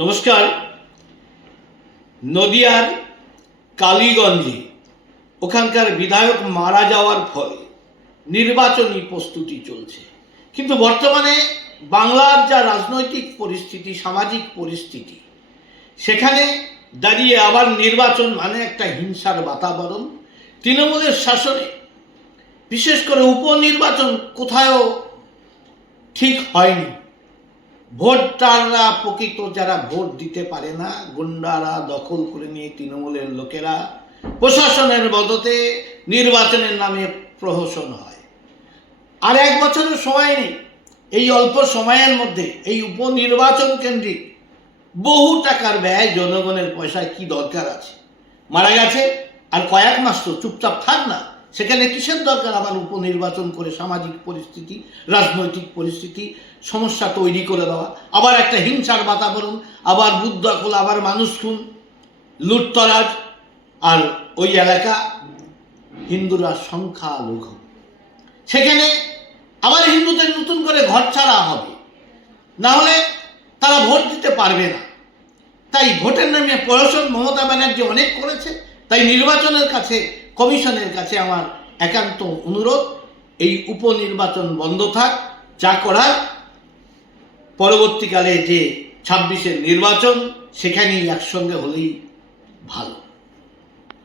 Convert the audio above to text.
নমস্কার। নদিয়ার কালীগঞ্জে ওখানকার বিধায়ক মারা যাওয়ার ফলে নির্বাচনী প্রস্তুতি চলছে। কিন্তু বর্তমানে বাংলার যা রাজনৈতিক পরিস্থিতি, সামাজিক পরিস্থিতি, সেখানে দাঁড়িয়ে আবার নির্বাচন মানে একটা হিংসার বাতাবরণ। তৃণমূলের শাসনে বিশেষ করে উপনির্বাচন কোথাও ঠিক হয়নি। ভোটাররা প্রকৃত যারা ভোট দিতে পারে না, গুন্ডারা দখল করে নিয়ে তৃণমূলের লোকেরা প্রশাসনের বদতে নির্বাচনের নামে প্রহসন হয়। আর এক বছরের সময় নেই, এই অল্প সময়ের মধ্যে এই উপনির্বাচন কেন্দ্রিক বহু টাকার ব্যয় জনগণের পয়সায় কি দরকার আছে? মারা গেছে আর কয়েক মাস তো চুপচাপ থাক না। সেখানে কিসের দরকার আবার উপনির্বাচন করে সামাজিক পরিস্থিতি, রাজনৈতিক পরিস্থিতি, সমস্যা তৈরি করে দেওয়া? আবার একটা হিংসার বাতাবরণ, আবার বুদ্ধ দখল আবার মানুষ খুন, লুটতরাজ, আর ওই এলাকা হিন্দুরা সংখ্যালঘু। সেখানে আবার হিন্দুদের নতুন করে ঘর ছাড়া হবে। না হলে তারা ভোট দিতে পারবে না। তাই ভোটের নামে প্রশাসন মমতা ব্যানার্জি অনেক করেছে, তাই নির্বাচনের কাছে কমিশনের কাছে আমার একান্ত অনুরোধ, এই উপনির্বাচন বন্ধ থাক, যা করা পরবর্তীকালে যে ছাব্বিশের নির্বাচন, সেখানেই একসঙ্গে হলেই ভালো।